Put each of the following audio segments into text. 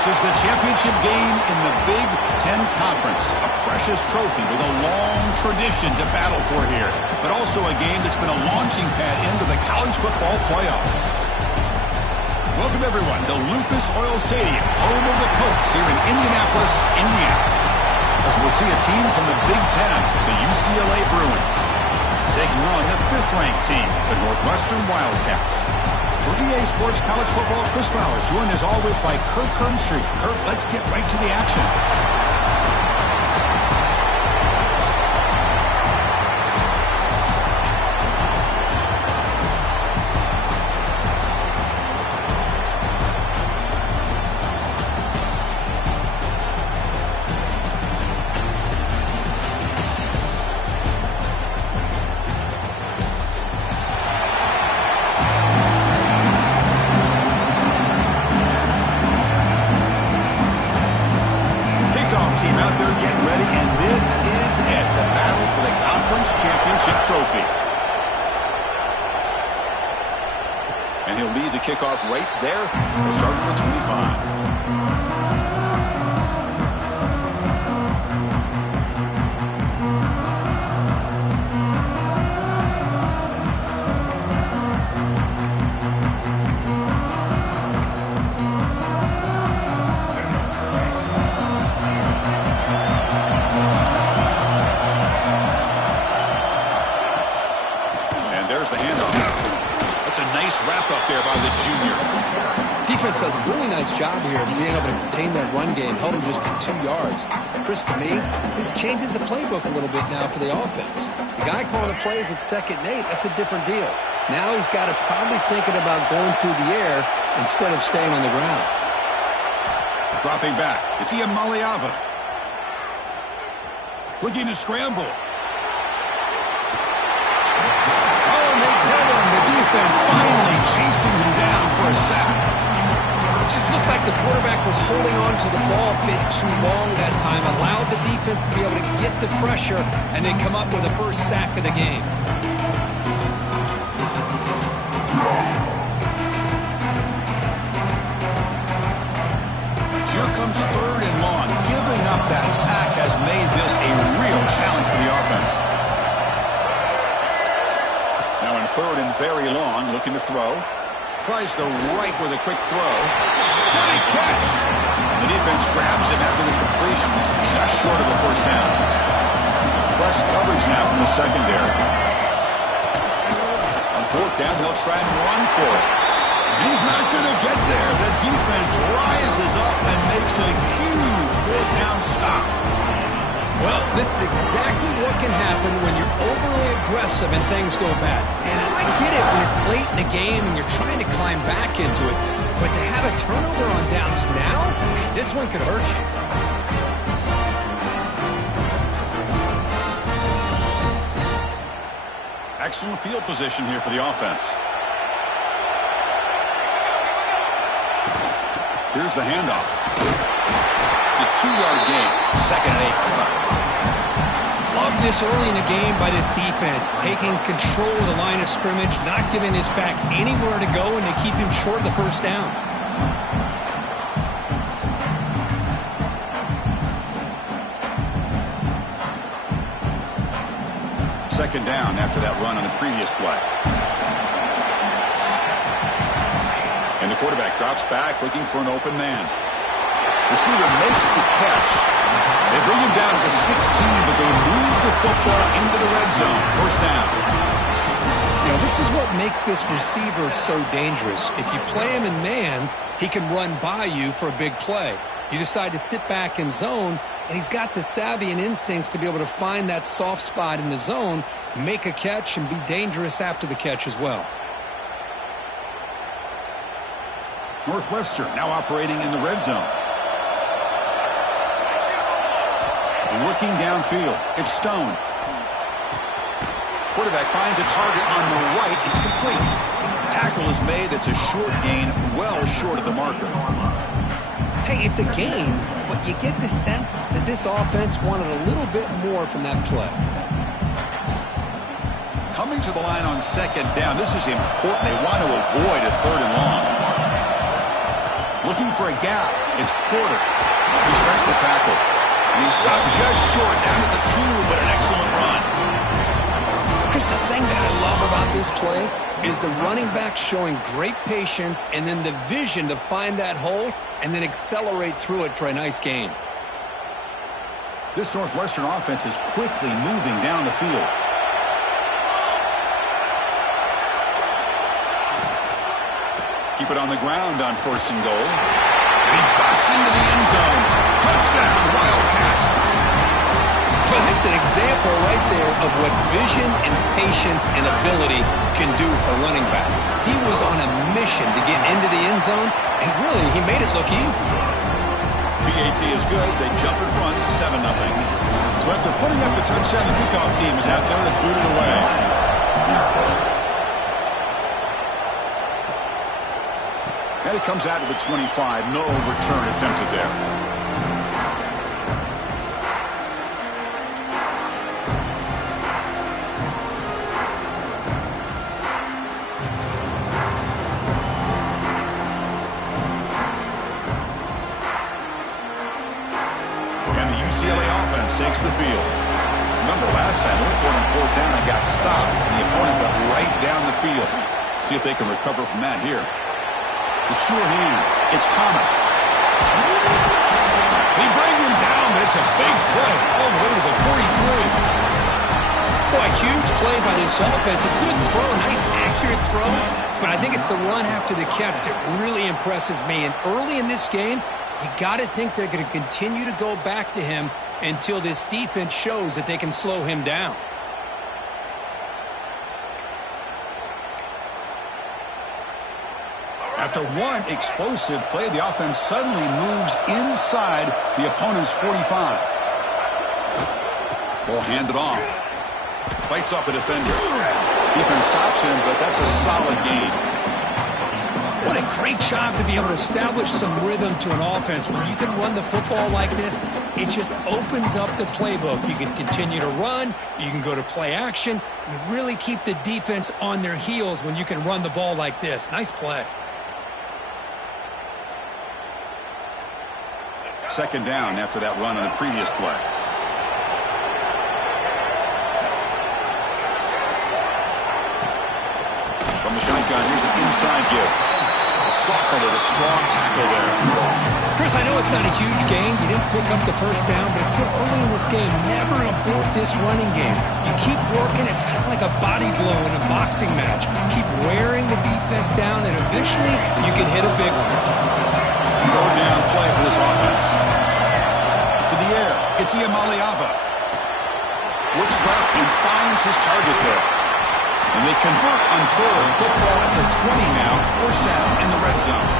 This is the championship game in the Big Ten Conference. A precious trophy with a long tradition to battle for here. But also a game that's been a launching pad into the college football playoff. Welcome, everyone, to Lucas Oil Stadium, home of the Colts here in Indianapolis, Indiana. As we'll see a team from the Big Ten, the UCLA Bruins, taking on the 5th-ranked team, the Northwestern Wildcats. For EA Sports College Football, Chris Fowler, joined as always by Kirk Hermstreet. Kirk, let's get right to the action. Team out there getting ready, and this is it, the battle for the conference championship trophy. And he'll lead the kickoff right there. He'll start with the 25. There's the handoff. That's a nice wrap up there by the junior. Defense does a really nice job here of being able to contain that run game, held him just to 2 yards. Chris, to me, this changes the playbook a little bit now for the offense. The guy calling the plays at 2nd and 8, that's a different deal. Now he's got to probably thinking about going through the air instead of staying on the ground. Dropping back, it's Ian Maliava. Looking to scramble. Defense finally chasing him down for a sack. It just looked like the quarterback was holding on to the ball a bit too long that time, allowed the defense to be able to get the pressure, and then come up with the first sack of the game. So here comes 3rd and long. Giving up that sack has made this a real challenge for the offense. Now in 3rd and very long, looking to throw. Tries the right with a quick throw. Not a catch. The defense grabs him after the completion. It's just short of a first down. Press coverage now from the secondary. On 4th down, they'll try and run for it. He's not going to get there. The defense rises up and makes a huge 4th down stop. Well, this is exactly what can happen when you're overly aggressive and things go bad. And I get it when it's late in the game and you're trying to climb back into it. But to have a turnover on downs now, man, this one could hurt you. Excellent field position here for the offense. Here's the handoff. It's a 2-yard gain. 2nd and 8. Love this early in the game by this defense, taking control of the line of scrimmage, not giving this back anywhere to go, and to keep him short of the first down. Second down after that run on the previous play. And the quarterback drops back, looking for an open man. Receiver makes the catch. They bring him down to the 16, but they move the football into the red zone. First down. You know, this is what makes this receiver so dangerous. If you play him in man, he can run by you for a big play. You decide to sit back in zone, and he's got the savvy and instincts to be able to find that soft spot in the zone, make a catch, and be dangerous after the catch as well. Northwestern now operating in the red zone. Looking downfield. It's Stone. Quarterback finds a target on the right. It's complete. Tackle is made. It's a short gain, well short of the marker. Hey, it's a gain, but you get the sense that this offense wanted a little bit more from that play. Coming to the line on 2nd down. This is important. They want to avoid a 3rd and long. Looking for a gap. It's Porter. He strikes the tackle. And he's stopped just short, down at the 2, but an excellent run. Chris, the thing that I love about this play is the running back showing great patience and then the vision to find that hole and then accelerate through it for a nice gain. This Northwestern offense is quickly moving down the field. Keep it on the ground on 1st and goal. And he busts into the end zone. Touchdown, Wildcats. Well, that's an example right there of what vision and patience and ability can do for running back. He was on a mission to get into the end zone, and really, he made it look easy. BAT is good. They jump in front, 7-0. So after putting up a touchdown, the kickoff team is out there to boot it away. And it comes out to the 25. No return attempted there. Takes the field. Remember last time, they were on 4th down and got stopped, and the opponent went right down the field. See if they can recover from that here. The sure hands. It's Thomas. They bring him down, but it's a big play all the way to the 43. Boy, a huge play by this offense. A good throw, nice accurate throw, but I think it's the run after the catch that really impresses me. And early in this game, you got to think they're going to continue to go back to him until this defense shows that they can slow him down. After one explosive play, the offense suddenly moves inside the opponent's 45. Ball handed off. Fights off a defender. Defense stops him, but that's a solid gain. What a great job to be able to establish some rhythm to an offense. When you can run the football like this, it just opens up the playbook. You can continue to run. You can go to play action. You really keep the defense on their heels when you can run the ball like this. Nice play. 2nd down after that run on the previous play. From the shotgun, here's an inside give. Softball to the strong tackle there. Chris, I know it's not a huge gain. You didn't pick up the 1st down, but it's still early in this game. Never abort this running game. You keep working. It's kind of like a body blow in a boxing match. Keep wearing the defense down, and eventually you can hit a big one. 3rd down play for this offense. To the air. It's Iamaleava. Looks left and finds his target there. And they convert on 3rd. Football at the 20 now. 1st down in the red zone.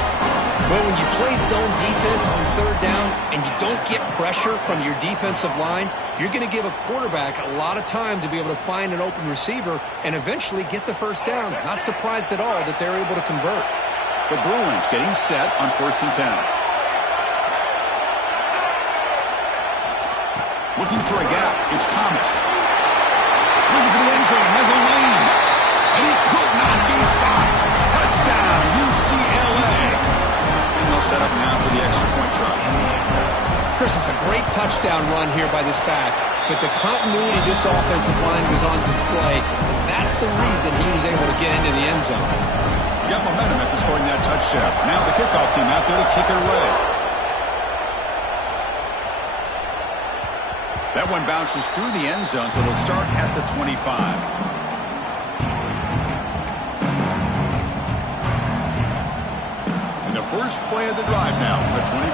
But when you play zone defense on 3rd down and you don't get pressure from your defensive line, you're going to give a quarterback a lot of time to be able to find an open receiver and eventually get the 1st down. Not surprised at all that they're able to convert. The Bruins getting set on 1st and 10. Looking for a gap. It's Thomas. Looking for the end zone. Has a lane. And he could not be stopped. Touchdown, UCLA. And they'll set up now for the extra point try. Chris, it's a great touchdown run here by this back, but the continuity of this offensive line was on display. That's the reason he was able to get into the end zone. Got momentum after scoring that touchdown. Now the kickoff team out there to kick it away. That one bounces through the end zone, so they'll start at the 25. First play of the drive now from the 25.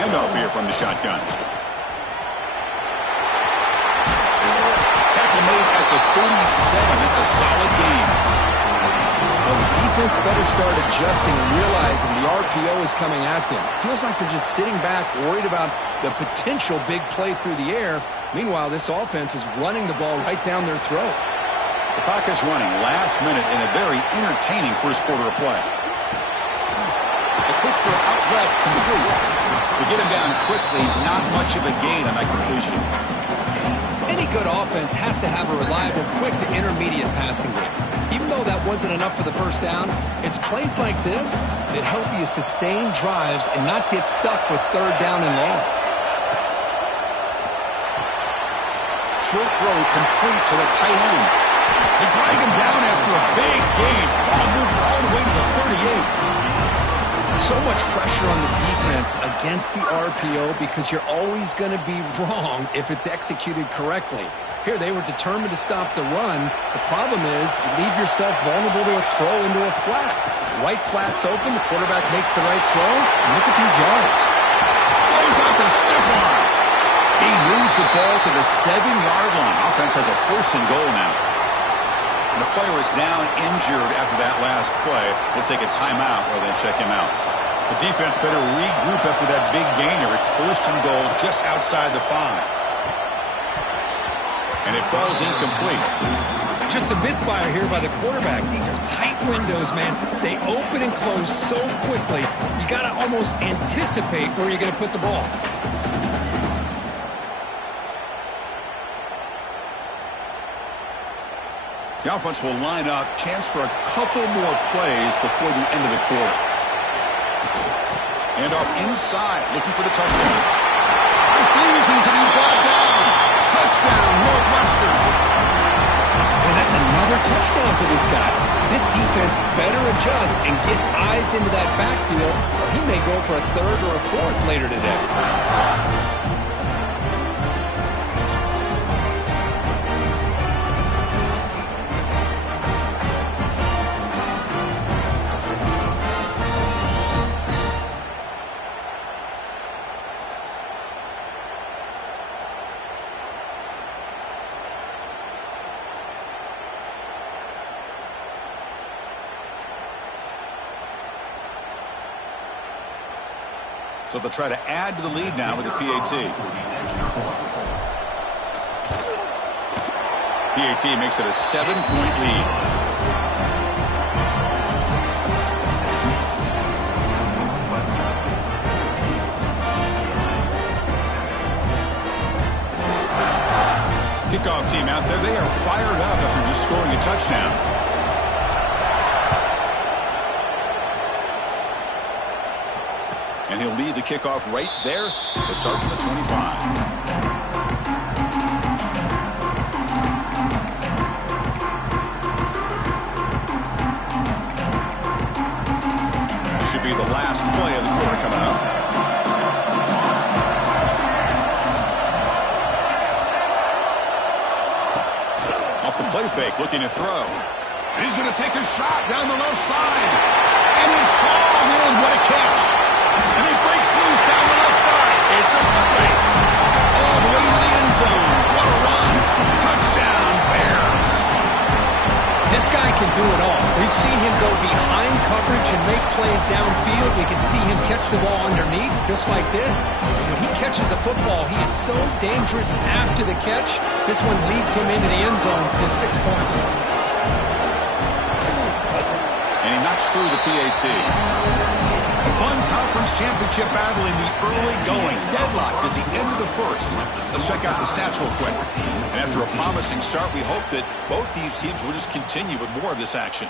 Handoff here from the shotgun. Tackle made at the 37. It's a solid game. Well, the defense better start adjusting and realizing the RPO is coming at them. Feels like they're just sitting back, worried about the potential big play through the air. Meanwhile, this offense is running the ball right down their throat. The clock is running last minute in a very entertaining first quarter of play. The quick throw out left complete. To get him down quickly, not much of a gain on that completion. Any good offense has to have a reliable, quick to intermediate passing game. Even though that wasn't enough for the first down, it's plays like this that help you sustain drives and not get stuck with third down and long. Short throw complete to the tight end. They drag him down after a big gain. Ball moved all the way to the 38. So much pressure on the defense against the RPO because you're always going to be wrong if it's executed correctly. Here, they were determined to stop the run. The problem is you leave yourself vulnerable to a throw into a flat. Right flat's open. The quarterback makes the right throw. And look at these yards. Goes out to stiff arm. He moves the ball to the 7-yard line. Offense has a 1st and goal now. And the player is down injured after that last play. We'll take a timeout or then check him out. The defense better regroup after that big gainer. It's 1st and goal just outside the 5. And it falls incomplete. Just a misfire here by the quarterback. These are tight windows, man. They open and close so quickly. You got to almost anticipate where you're going to put the ball. The offense will line up. Chance for a couple more plays before the end of the quarter. And off inside, looking for the touchdown. Refusing to be brought down. Touchdown, Northwestern. And that's another touchdown for this guy. This defense better adjust and get eyes into that backfield, or he may go for a 3rd or a 4th later today. So they'll try to add to the lead now with the PAT. PAT makes it a 7-point lead. Kickoff team out there. They are fired up after just scoring a touchdown. And he'll lead the kickoff right there to start from the 25. This should be the last play of the quarter coming up. Off the play fake, looking to throw. And he's going to take a shot down the left side. And he's hauled in. What a catch. And he breaks loose down the left side. It's a foot race. All the way to the end zone. What a run. Touchdown, Bears. This guy can do it all. We've seen him go behind coverage and make plays downfield. We can see him catch the ball underneath, just like this. And when he catches a football, he is so dangerous after the catch. This one leads him into the end zone for the 6 points. And he knocks through the PAT. A fun conference championship battle in the early going. Deadlocked at the end of the 1st. Let's check out the stats real quick. And after a promising start, we hope that both these teams will just continue with more of this action.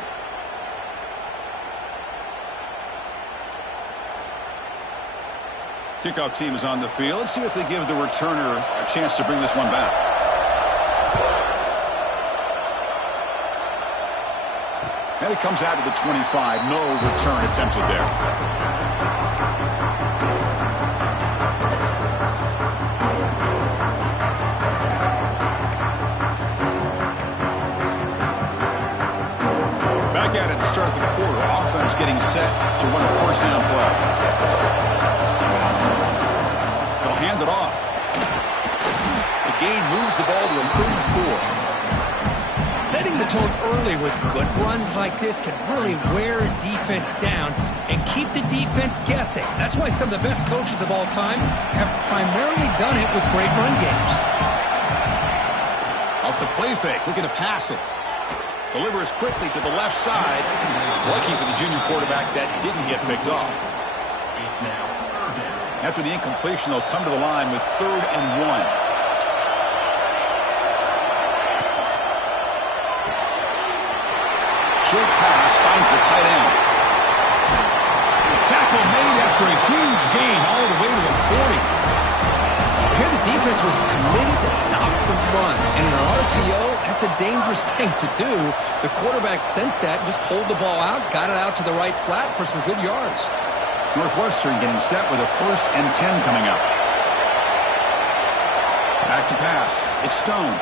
Kickoff team is on the field. Let's see if they give the returner a chance to bring this one back. And it comes out to the 25. No return attempted there. Back at it to start the quarter. Offense getting set to run a 1st down play. They'll hand it off. The gain moves the ball to the 34. Setting the tone early with good runs like this can really wear a defense down and keep the defense guessing. That's why some of the best coaches of all time have primarily done it with great run games. Off the play fake, looking to pass it. Delivers quickly to the left side. Lucky for the junior quarterback, that didn't get picked off. After the incompletion, they'll come to the line with 3rd and 1. Short pass finds the tight end. Tackle made after a huge gain all the way to the 40. Here the defense was committed to stop the run. And in an RPO, that's a dangerous thing to do. The quarterback sensed that, just pulled the ball out, got it out to the right flat for some good yards. Northwestern getting set with a 1st and 10 coming up. Back to pass. It's Stone.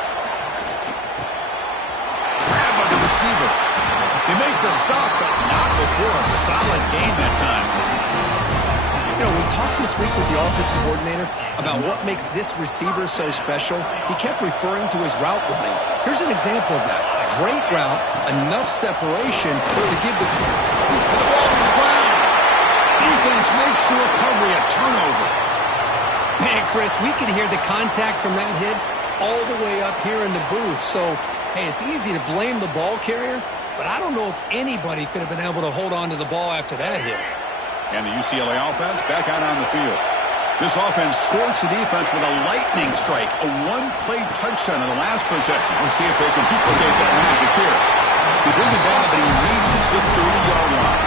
Grabbed by the receiver. They make the stop, but not before a solid gain that time. You know, we talked this week with the offensive coordinator about what makes this receiver so special. He kept referring to his route running. Here's an example of that. Great route, enough separation to give the ball to the ground. Defense makes the recovery a turnover. Man, Chris, we could hear the contact from that hit all the way up here in the booth. So, hey, it's easy to blame the ball carrier, but I don't know if anybody could have been able to hold on to the ball after that hit. And the UCLA offense back out on the field. This offense scorched the defense with a lightning strike, a one-play touchdown in the last possession. We'll see if they can duplicate that magic here. They bring it down, but he reaches the 30-yard line.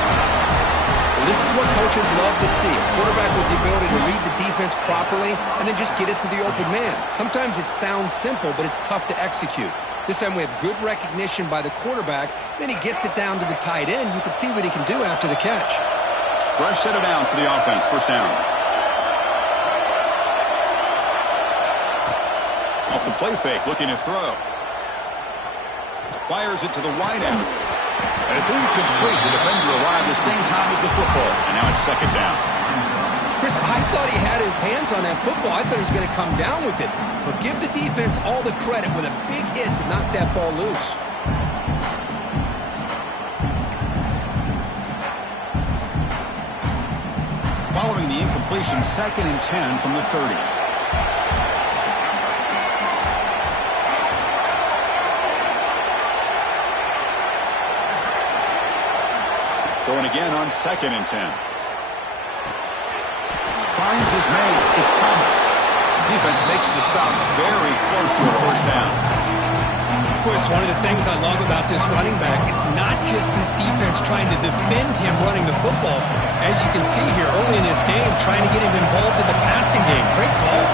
Well, this is what coaches love to see. A quarterback with the ability to read the defense properly and then just get it to the open man. Sometimes it sounds simple, but it's tough to execute. This time we have good recognition by the quarterback. Then he gets it down to the tight end. You can see what he can do after the catch. Fresh set of downs for the offense. 1st down. Off the play fake, looking to throw. Fires it to the wide out. And it's incomplete. The defender arrived the same time as the football. And now it's 2nd down. Chris, I thought he had his hands on that football. I thought he was going to come down with it. But give the defense all the credit with a big hit to knock that ball loose. Following the incompletion, 2nd and 10 from the 30. Going again on 2nd and 10. Finds his man. It's Thomas. Defense makes the stop very close to a 1st down. Of course, one of the things I love about this running back, it's not just this defense trying to defend him running the football. As you can see here early in this game, trying to get him involved in the passing game. Great call.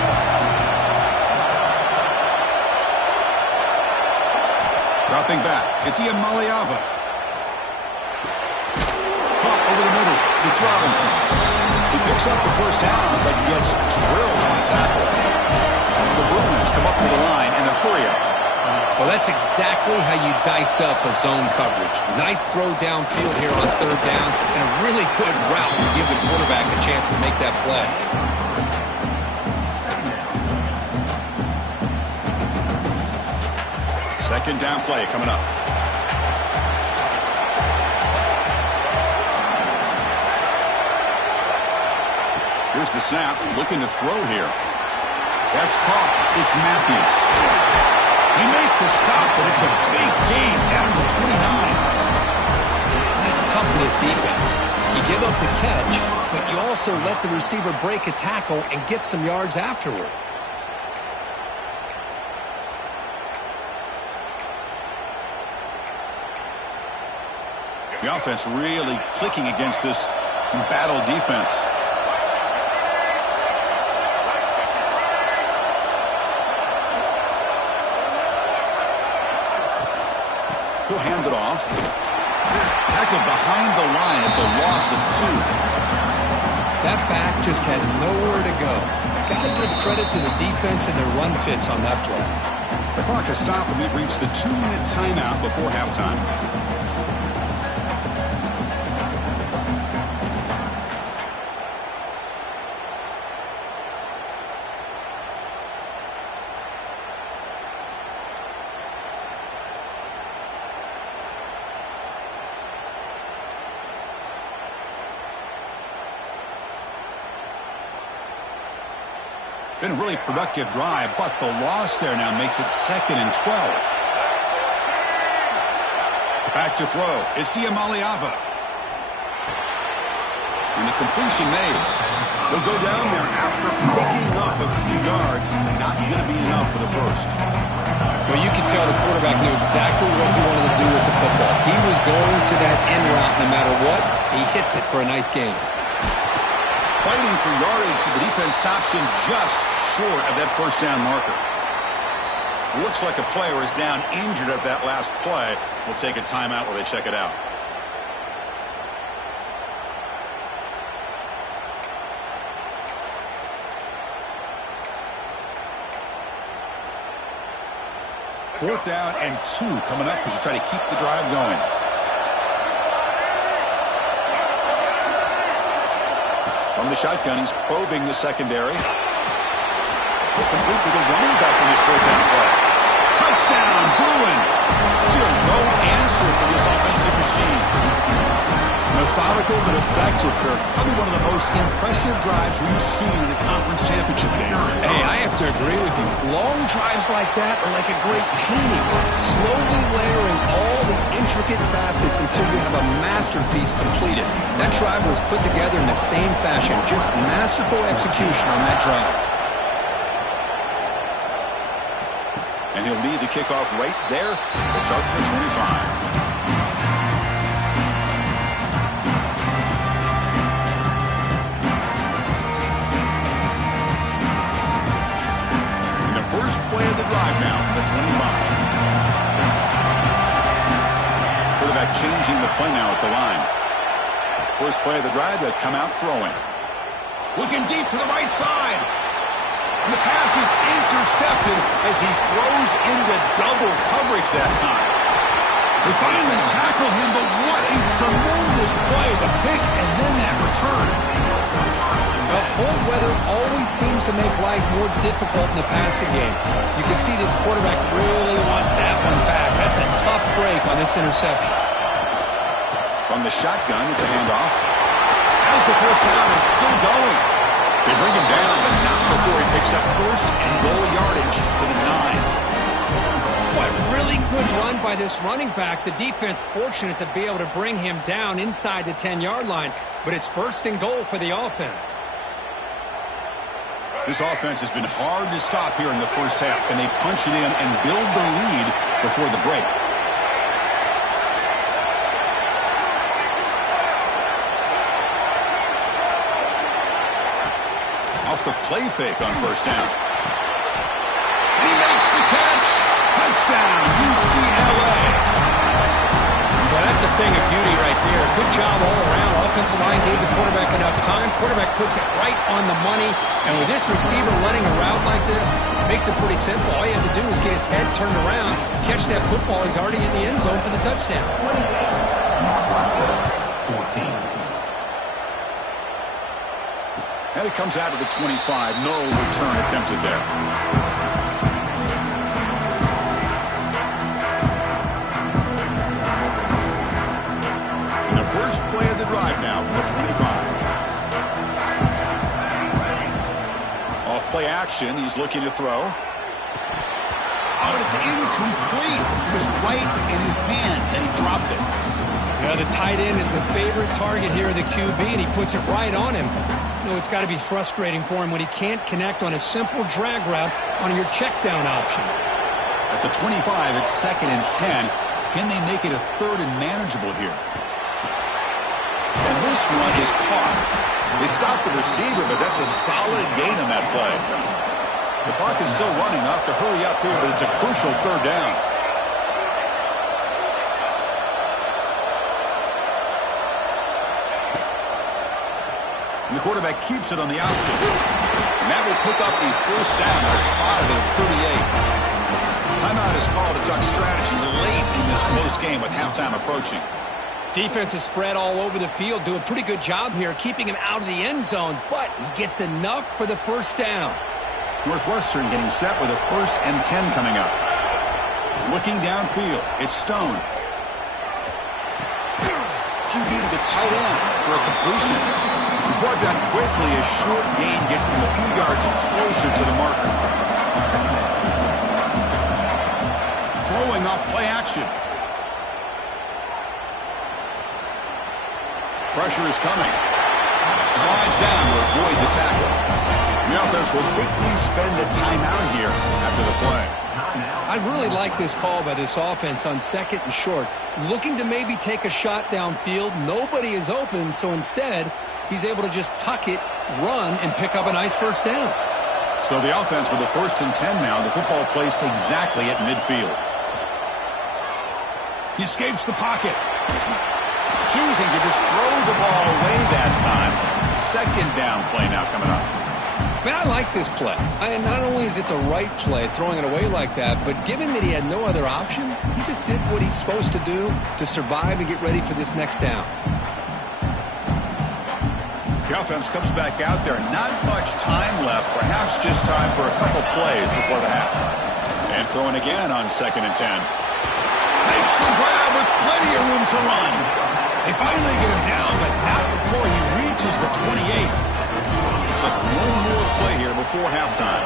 Dropping back. It's Iamaleava. Caught over the middle. It's Robinson. He picks up the 1st down, but gets drilled on the tackle. The Bruins come up to the line and the hurry up. Well, that's exactly how you dice up a zone coverage. Nice throw downfield here on 3rd down, and a really good route to give the quarterback a chance to make that play. Second down play coming up. Here's the snap, looking to throw here. That's caught. It's Matthews. They make the stop, but it's a big gain down to 29. That's tough for this defense. You give up the catch, but you also let the receiver break a tackle and get some yards afterward. The offense really clicking against this battle defense. He'll hand it off. Tackled behind the line. It's a loss of 2. That back just had nowhere to go. Got to give credit to the defense and their run fits on that play. The clock has stopped and we've reached the 2-minute timeout before halftime. Been a really productive drive, but the loss there now makes it 2nd and 12. Back to throw. It's Iamaleava. And the completion made. They'll go down there after picking up a few yards. Not going to be enough for the 1st. Well, you could tell the quarterback knew exactly what he wanted to do with the football. He was going to that end route no matter what. He hits it for a nice gain. Fighting for yardage, but the defense stops him just short of that first down marker. Looks like a player is down injured at that last play. We'll take a timeout while they check it out. Fourth down and 2 coming up as you try to keep the drive going. From the shotgun, he's probing the secondary. Complete to the running back in this fourth down play. Touchdown, Bruins. Still no answer for this offensive machine. Methodical but effective, Kirk. Probably one of the most impressive drives we've seen in the conference championship game. Hey, I have to agree with you. Long drives like that are like a great painting. Slowly layering all the intricate facets until you have a masterpiece completed. That drive was put together in the same fashion. Just masterful execution on that drive. And he'll lead the kickoff right there. We'll start from the 25. First play of the drive now from the 25. Quarterback changing the play now at the line. First play of the drive, they'll come out throwing. Looking deep to the right side. And the pass is intercepted as he throws into double coverage that time. They finally tackle him, but what a tremendous play. The pick and then that return. Well, cold weather always seems to make life more difficult in the passing game. You can see this quarterback really wants that one back. That's a tough break on this interception. From the shotgun, it's a handoff. As the first down is still going. They bring him down, but not before he picks up first and goal yardage to the 9. What a really good run by this running back. The defense fortunate to be able to bring him down inside the 10-yard line, but it's first and goal for the offense. This offense has been hard to stop here in the first half. Can they punch it in and build the lead before the break? Off the play fake on first down. And he makes the catch. Touchdown, UCLA. Well, that's a thing of beauty right there. Good job all around. Offensive line gave the quarterback enough time. Quarterback puts it right on the money. And with this receiver running a route like this, makes it pretty simple. All you have to do is get his head turned around, catch that football. He's already in the end zone for the touchdown. 14. And it comes out of the 25. No return attempted there. First play of the drive now from the 25. Off play action, he's looking to throw. Oh, it's incomplete. It was right in his hands, and he dropped it. Yeah, the tight end is the favorite target here of the QB, and he puts it right on him. You know, it's got to be frustrating for him when he can't connect on a simple drag route on your check down option. At the 25, it's 2nd and 10. Can they make it a 3rd and manageable here? And this one is caught. They stopped the receiver, but that's a solid gain on that play. The clock is still running. They'll have to hurry up here, but it's a crucial 3rd down. And the quarterback keeps it on the option. And that will pick up the first down. A spot at 38. Timeout is called to talk strategy late in this close game with halftime approaching. Defense is spread all over the field. Do a pretty good job here keeping him out of the end zone, but he gets enough for the first down. Northwestern getting set with a 1st and 10 coming up. Looking downfield, it's Stone. QB to the tight end for a completion. He's brought down quickly. A short gain gets them a few yards closer to the marker. Throwing off play action. Pressure is coming. Slides down to avoid the tackle. The offense will quickly spend a timeout here after the play. I really like this call by this offense on 2nd and short. Looking to maybe take a shot downfield. Nobody is open, so instead, he's able to just tuck it, run, and pick up a nice first down. So the offense with the 1st and 10 now. The football placed exactly at midfield. He escapes the pocket. Choosing to just throw the ball away that time. 2nd down play now coming up. Man, I like this play. Not only is it the right play, throwing it away like that, but given that he had no other option, he just did what he's supposed to do to survive and get ready for this next down. The offense comes back out there. Not much time left. Perhaps just time for a couple plays before the half. And throwing again on 2nd and 10. Makes the grab with plenty of room to run. They finally get him down, but not before he reaches the 28. Looks like one more play here before halftime.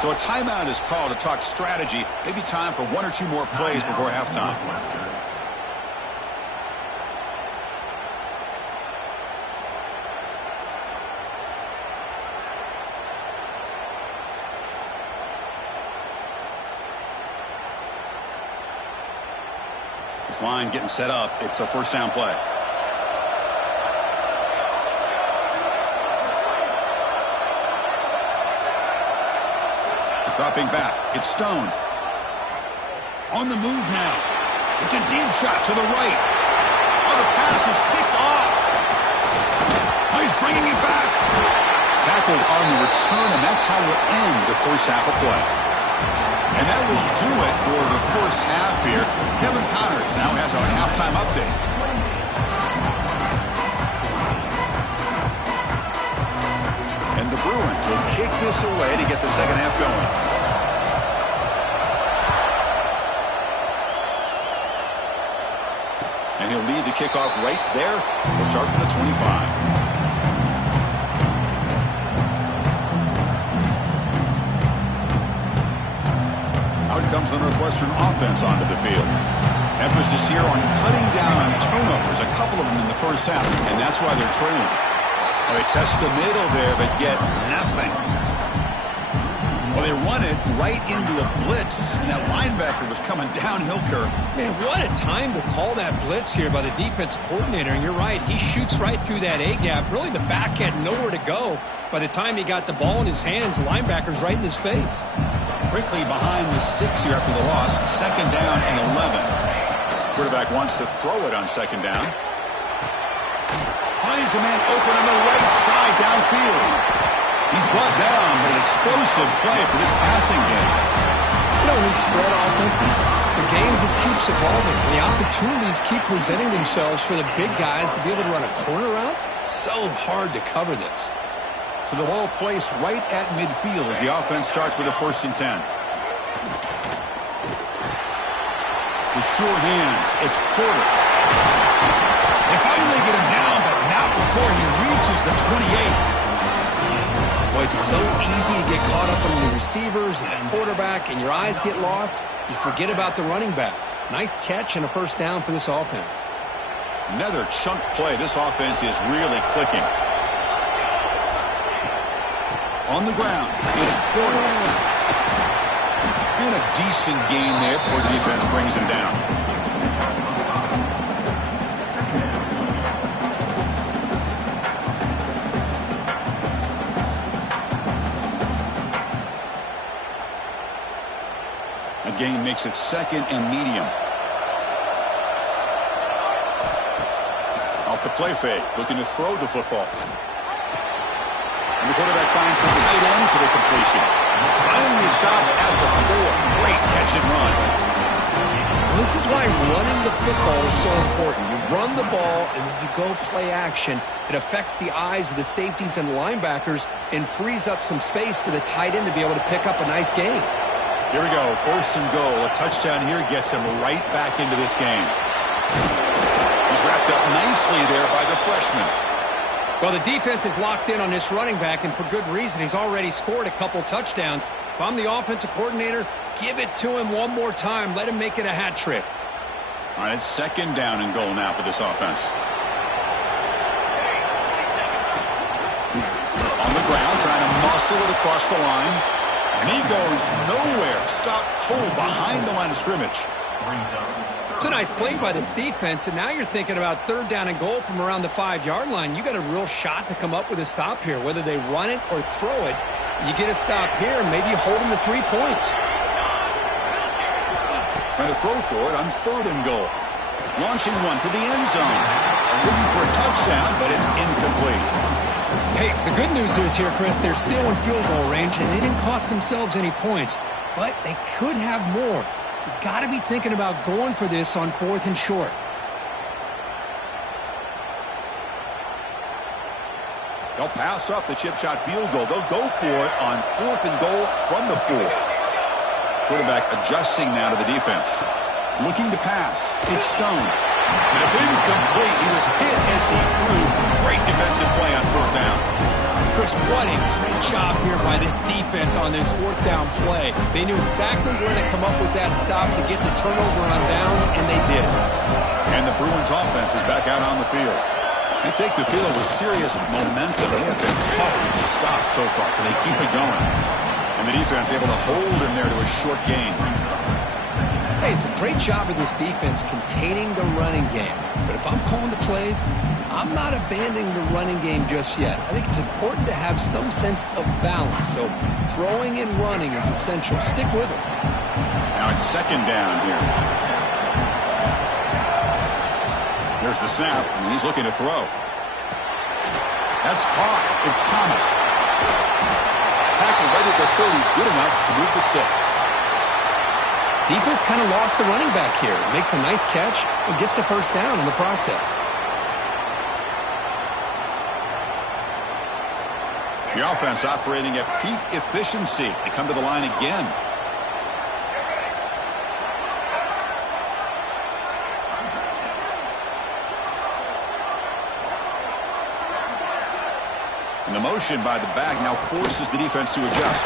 So a timeout is called to talk strategy. Maybe time for 1 or 2 more plays before halftime. This line getting set up. It's a 1st down play. Dropping back. It's Stone. On the move now. It's a deep shot to the right. Oh, the pass is picked off. Oh, he's bringing it back. Tackled on the return, and that's how we'll end the 1st half of play. And that will do it for the 1st half here. Kevin Connors now has our halftime update. And the Bruins will kick this away to get the 2nd half going. And he'll lead the kickoff right there. We'll start from the 25. Out comes the Northwestern offense onto the field. Emphasis here on cutting down on turnovers, a couple of them in the 1st half, and that's why they're trailing. Well, they test the middle there, but get nothing. Well, they run it right into a blitz, and that linebacker was coming downhill, Kirk. Man, what a time to call that blitz here by the defensive coordinator. And you're right, he shoots right through that A-gap. Really, the back had nowhere to go. By the time he got the ball in his hands, the linebacker's right in his face. Quickly behind the sticks here after the loss. 2nd down and 11. Quarterback wants to throw it on 2nd down. Finds a man open on the right side downfield. He's brought down, but an explosive play for this passing game. You know, in these spread offenses, the game just keeps evolving. The opportunities keep presenting themselves for the big guys to be able to run a corner route. So hard to cover this. So the ball placed right at midfield as the offense starts with a 1st and 10. The sure hands. It's Porter. They finally get him down, but not before he reaches the 28. Boy, it's so easy to get caught up on the receivers and the quarterback, and your eyes get lost. You forget about the running back. Nice catch and a 1st down for this offense. Another chunk play. This offense is really clicking. On the ground, it's Porter. And a decent gain there before the defense brings him down. A gain makes it 2nd and medium. Off the play fake, looking to throw the football. And the quarterback finds the tight end for the completion. Finally stopped at the 4. Great catch and run. Well, this is why running the football is so important. You run the ball and then you go play action. It affects the eyes of the safeties and linebackers and frees up some space for the tight end to be able to pick up a nice gain. Here we go, 1st and goal. A touchdown here gets him right back into this game. He's wrapped up nicely there by the freshman. Well, the defense is locked in on this running back, and for good reason. He's already scored a couple touchdowns. If I'm the offensive coordinator, give it to him one more time. Let him make it a hat trick. All right, it's 2nd down and goal now for this offense. ground, trying to muscle it across the line. And he goes nowhere. Stop cold behind the line of scrimmage. It's a nice play by this defense, and now you're thinking about 3rd down and goal from around the 5-yard line. You got a real shot to come up with a stop here, whether they run it or throw it. You get a stop here, and maybe you hold them to 3 points. Trying to throw for it on 3rd and goal. Launching one to the end zone. Looking for a touchdown, but it's incomplete. Hey, the good news is here, Chris, they're still in field goal range, and they didn't cost themselves any points. But they could have more. You got to be thinking about going for this on 4th and short. They'll pass up the chip shot field goal. They'll go for it on 4th and goal from the 4. Quarterback adjusting now to the defense. Looking to pass. It's Stone. It's incomplete. He was hit as he threw. Great defensive play on 4th down. Chris, what a great job here by this defense on this 4th down play. They knew exactly where to come up with that stop to get the turnover on downs, and they did it. And the Bruins offense is back out on the field. They take the field with serious momentum. They have been tough to stop so far. Can they keep it going? And the defense able to hold him there to a short gain. Hey, it's a great job of this defense containing the running game. But if I'm calling the plays, I'm not abandoning the running game just yet. I think it's important to have some sense of balance. So throwing and running is essential. Stick with it. Now it's 2nd down here. There's the snap, and he's looking to throw. That's caught. It's Thomas. Tackle right at the 30, good enough to move the sticks. Defense kind of lost the running back here. Makes a nice catch and gets the 1st down in the process. The offense operating at peak efficiency. They come to the line again. And the motion by the back now forces the defense to adjust.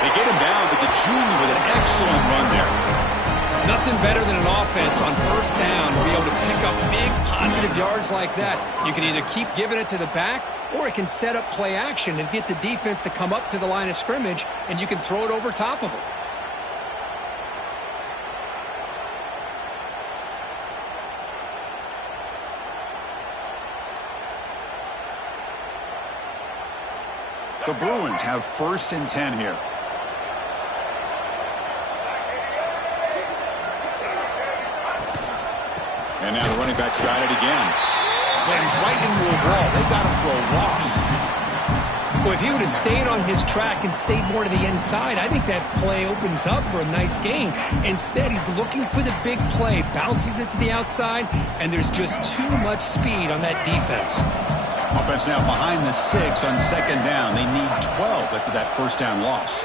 They get him down, but the junior with an excellent run there. Nothing better than an offense on 1st down to be able to pick up big positive yards like that. You can either keep giving it to the back, or it can set up play action and get the defense to come up to the line of scrimmage, and you can throw it over top of them. The Bruins have 1st and 10 here. And now the running back's got it again. Slams right into a wall. They've got him for a loss. Well, if he would have stayed on his track and stayed more to the inside, I think that play opens up for a nice gain. Instead, he's looking for the big play, bounces it to the outside, and there's just too much speed on that defense. Offense now behind the 6 on 2nd down. They need 12 after that 1st down loss.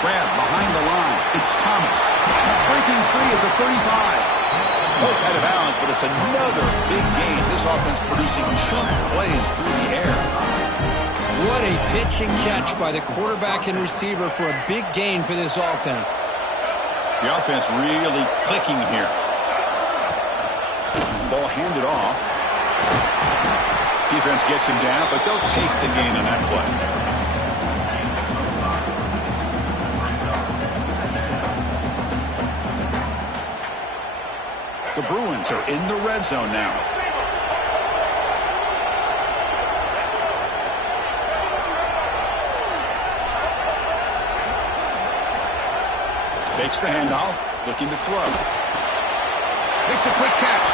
Grab behind the line. It's Thomas. Breaking free at the 35. Both out of bounds, but it's another big gain. This offense producing chunk plays through the air. What a pitch and catch by the quarterback and receiver for a big gain for this offense. The offense really clicking here. Ball handed off. Defense gets him down, but they'll take the gain on that play. The Bruins are in the red zone now. Takes the handoff, looking to throw. Makes a quick catch.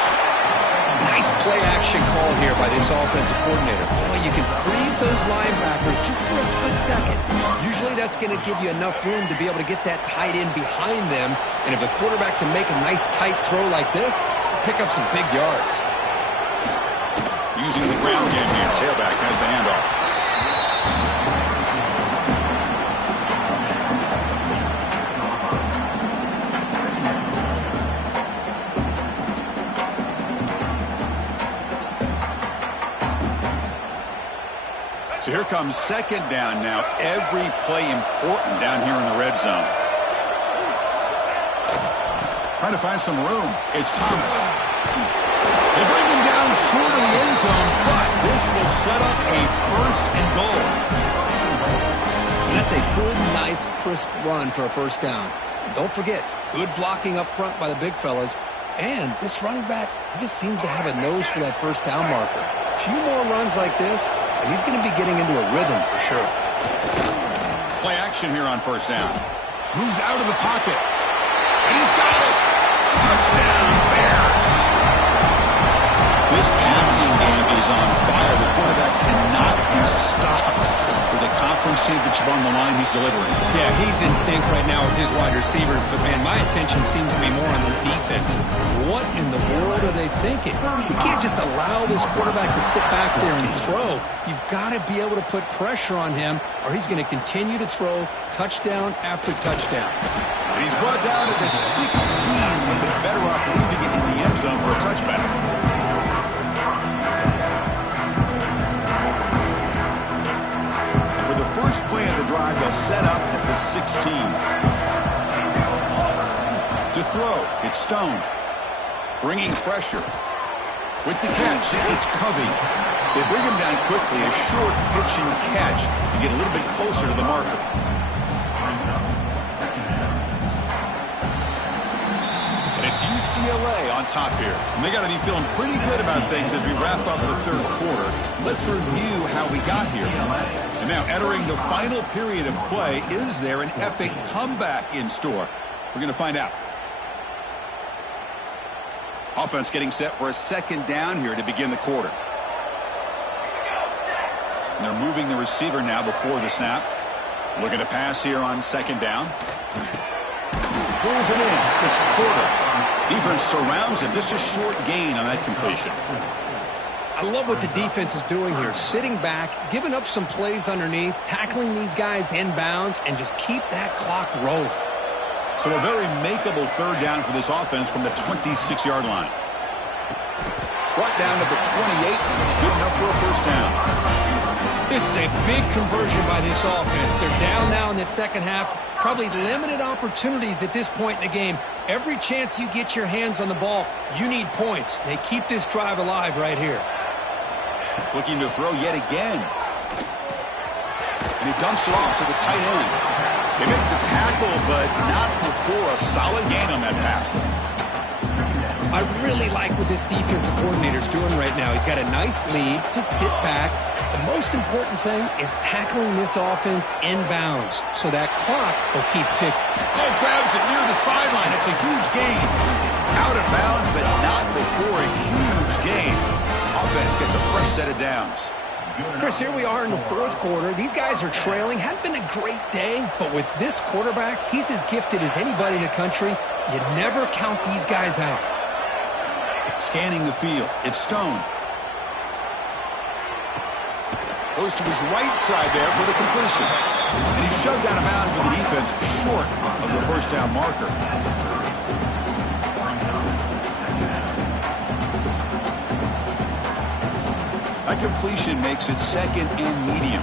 Nice play action call here by this offensive coordinator. You can freeze those linebackers just for a split second. Usually that's going to give you enough room to be able to get that tight end behind them. And if the quarterback can make a nice tight throw like this, pick up some big yards. Using the ground game here. Tailback has the handoff. So here comes 2nd down now. Every play important down here in the red zone. Trying to find some room. It's Thomas. They bring him down short of the end zone, but this will set up a first and goal. And that's a good, nice, crisp run for a first down. Don't forget, good blocking up front by the big fellas. And this running back, he just seems to have a nose for that first down marker. A few more runs like this, and he's going to be getting into a rhythm for sure. Play action here on first down. Moves out of the pocket. And he's got it. Touchdown, Bears. This passing game is on fire. The quarterback cannot be stopped. With a conference championship on the line, he's delivering. Yeah, he's in sync right now with his wide receivers. But, man, my attention seems to be more on the defense. What in the world are they thinking? You can't just allow this quarterback to sit back there and throw. You've got to be able to put pressure on him, or he's going to continue to throw touchdown after touchdown. He's brought down at the 16. Would have been better off leaving it in the end zone for a touchback. And for the first play of the drive, they'll set up at the 16. To throw, it's Stone. Bringing pressure. With the catch, it's Covey. They bring him down quickly, a short pitch and catch to get a little bit closer to the marker. It's UCLA on top here. And they got to be feeling pretty good about things as we wrap up the third quarter. Let's review how we got here. And now entering the final period of play, is there an epic comeback in store? We're going to find out. Offense getting set for a second down here to begin the quarter. And they're moving the receiver now before the snap. Looking to pass here on second down. Pulls it in. It's Porter. Defense surrounds him. Just a short gain on that completion. I love what the defense is doing here. Sitting back, giving up some plays underneath, tackling these guys inbounds, and just keep that clock rolling. So a very makeable third down for this offense from the 26-yard line. Brought down to the 28, and it's good enough for a first down. This is a big conversion by this offense. They're down now in the second half. Probably limited opportunities at this point in the game. Every chance you get your hands on the ball, you need points. They keep this drive alive right here. Looking to throw yet again. And he dumps it off to the tight end. They make the tackle, but not before a solid gain on that pass. I really like what this defensive coordinator is doing right now. He's got a nice lead to sit back. The most important thing is tackling this offense inbounds so that clock will keep ticking. Oh, grabs it near the sideline. It's a huge gain. Out of bounds, but not before a huge gain. Offense gets a fresh set of downs. Chris, here we are in the fourth quarter. These guys are trailing. Hadn't been a great day, but with this quarterback, he's as gifted as anybody in the country. You never count these guys out. Scanning the field, it's Stone. Goes to his right side there for the completion. And he's shoved out of bounds with the defense short of the first down marker. That completion makes it second and medium.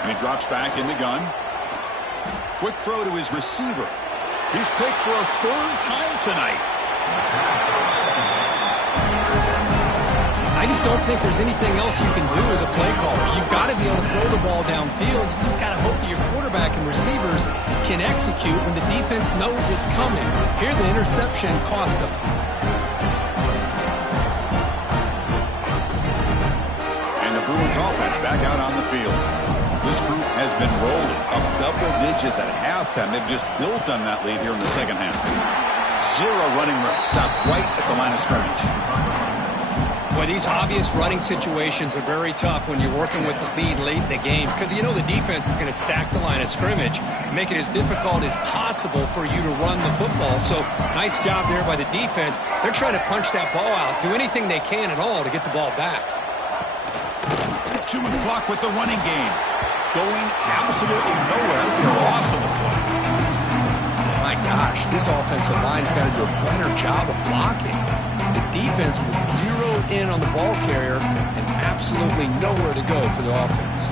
And he drops back in the gun. Quick throw to his receiver. He's picked for a third time tonight. I just don't think there's anything else you can do as a play caller. You've got to be able to throw the ball downfield. You just got to hope that your quarterback and receivers can execute when the defense knows it's coming. Here, the interception cost them. And the Bruins offense back out on the field. This group has been rolling up double digits at halftime. They've just built on that lead here in the second half. Zero running room. Stopped right at the line of scrimmage. Boy, these obvious running situations are very tough when you're working with the lead late in the game because you know the defense is going to stack the line of scrimmage, make it as difficult as possible for you to run the football. So nice job there by the defense. They're trying to punch that ball out, do anything they can at all to get the ball back. 2 o'clock with the running game. Going absolutely nowhere. They're awesome at play. My gosh, this offensive line's got to do a better job of blocking. The defense was zeroed in on the ball carrier and absolutely nowhere to go for the offense.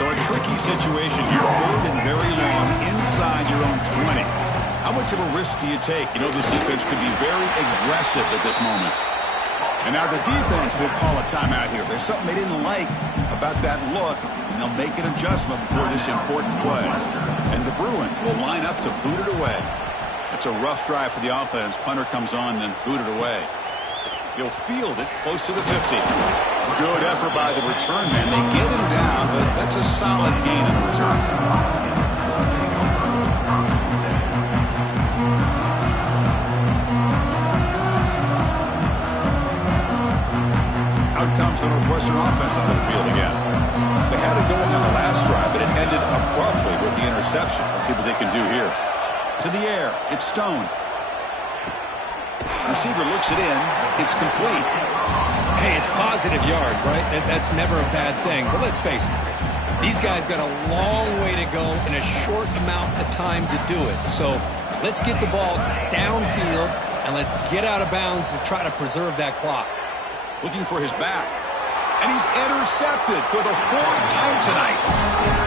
So a tricky situation here. Third and very long inside your own 20. How much of a risk do you take? You know, this defense could be very aggressive at this moment. And now the defense will call a timeout here. There's something they didn't like about that look, and they'll make an adjustment before this important play. And the Bruins will line up to boot it away. It's a rough drive for the offense. Punter comes on and boot it away. He'll field it close to the 50. Good effort by the return man. They get him down, but that's a solid gain in return. Out comes the Northwestern offense onto the field again. They had it going on the last drive, but it ended abruptly with the interception. Let's see what they can do here. To the air. It's Stone. Receiver looks it in. It's complete. Hey, it's positive yards, right? That's never a bad thing. But let's face it, Chris. These guys got a long way to go in a short amount of time to do it. So let's get the ball downfield, and let's get out of bounds to try to preserve that clock. Looking for his back. And he's intercepted for the fourth time tonight.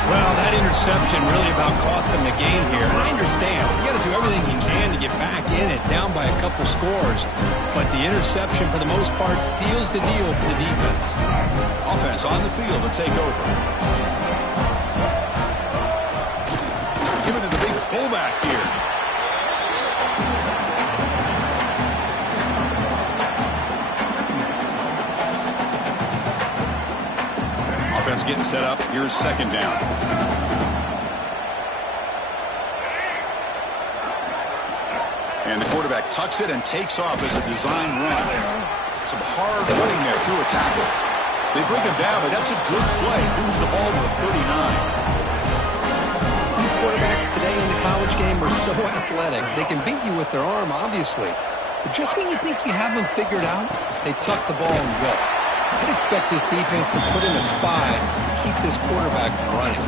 Well, that interception really about cost him the game here. And I understand. You got to do everything you can to get back in it, down by a couple scores. But the interception, for the most part, seals the deal for the defense. Offense on the field to take over. Give it to the big fullback here. Offense getting set up. Here's second down. And the quarterback tucks it and takes off as a design run. Some hard running there through a tackle. They bring him down, but that's a good play. Moves the ball to the 39. These quarterbacks today in the college game are so athletic. They can beat you with their arm, obviously. But just when you think you have them figured out, they tuck the ball and go. I'd expect this defense to put in a spy to keep this quarterback from running.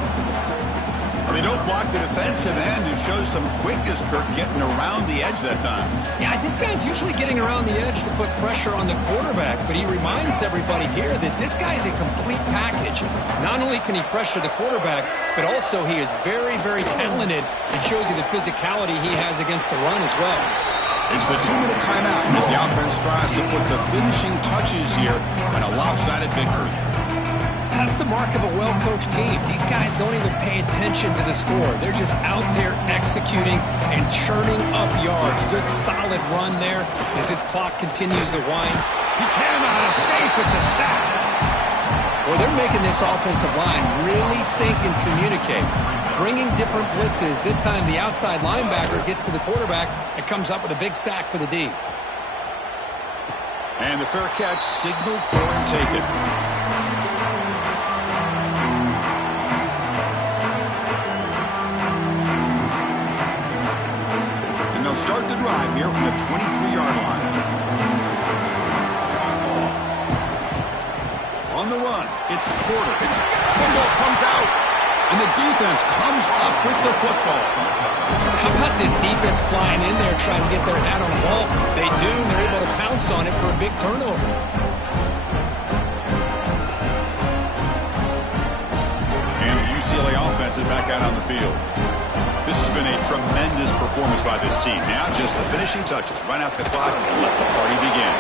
Well, they don't block the defensive end and show some quickness, Kirk, getting around the edge that time. Yeah, this guy's usually getting around the edge to put pressure on the quarterback, but he reminds everybody here that this guy's a complete package. Not only can he pressure the quarterback, but also he is very, very talented and shows you the physicality he has against the run as well. It's the 2-minute timeout as the offense tries to put the finishing touches here on a lopsided victory. That's the mark of a well-coached team. These guys don't even pay attention to the score. They're just out there executing and churning up yards. Good, solid run there as this clock continues to wind. He cannot escape. It's a sack. Well, they're making this offensive line really think and communicate. Bringing different blitzes. This time the outside linebacker gets to the quarterback and comes up with a big sack for the D. And the fair catch signaled for and taken. And they'll start the drive here from the 23-yard line. On the run, it's Porter. Football comes out. And the defense comes up with the football. How about this defense flying in there trying to get their hat on the ball? They do, and they're able to pounce on it for a big turnover. And the UCLA offense is back out on the field. This has been a tremendous performance by this team. Now just the finishing touches. Run out the clock and let the party begin.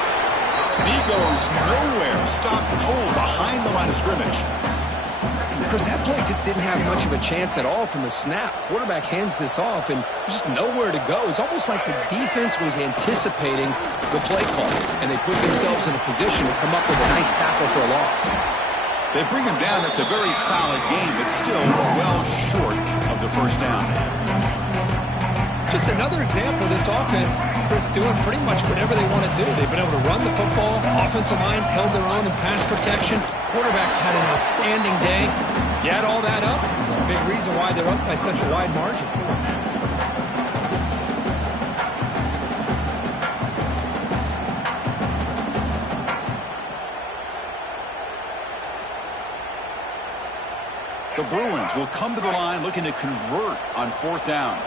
And he goes nowhere. Stopped cold behind the line of scrimmage. Chris, that play just didn't have much of a chance at all from the snap. Quarterback hands this off, and there's just nowhere to go. It's almost like the defense was anticipating the play call, and they put themselves in a position to come up with a nice tackle for a loss. They bring him down. It's a very solid game, but still well short of the first down. Just another example of this offense, Chris, doing pretty much whatever they want to do. They've been able to run the football. Offensive lines held their own in pass protection. Quarterbacks had an outstanding day. You add all that up, it's a big reason why they're up by such a wide margin. The Bruins will come to the line looking to convert on fourth down.